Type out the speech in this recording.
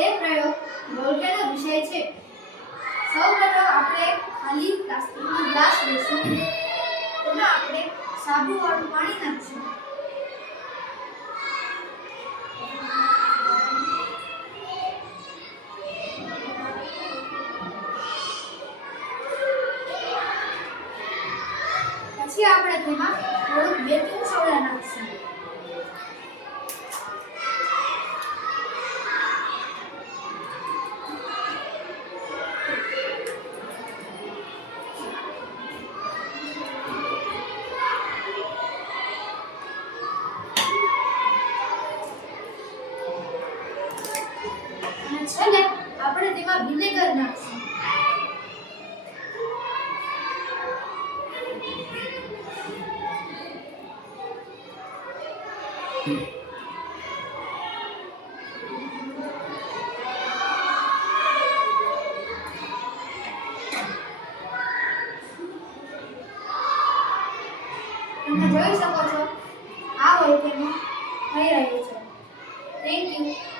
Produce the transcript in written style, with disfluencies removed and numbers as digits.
તે પ્રયોગ વોલ્કેનો વિષય છે. સૌપ્રથમ આપણે ખાલી પ્લાસ્ટિકનો ગ્લાસ લઈશું. તેમાં આપણે સાબુવાળું પાણી નાખીશું. પછી આપણે તેમાં થોડુંક બેકિંગ સોડા નાખીશું. અને છેલ્લે આપણે તેમાં વિનેગર નાખીશું. તમે જોઈ શકો છો આ વોલ્કેનો થઈ રહ્યું છે. Thank you.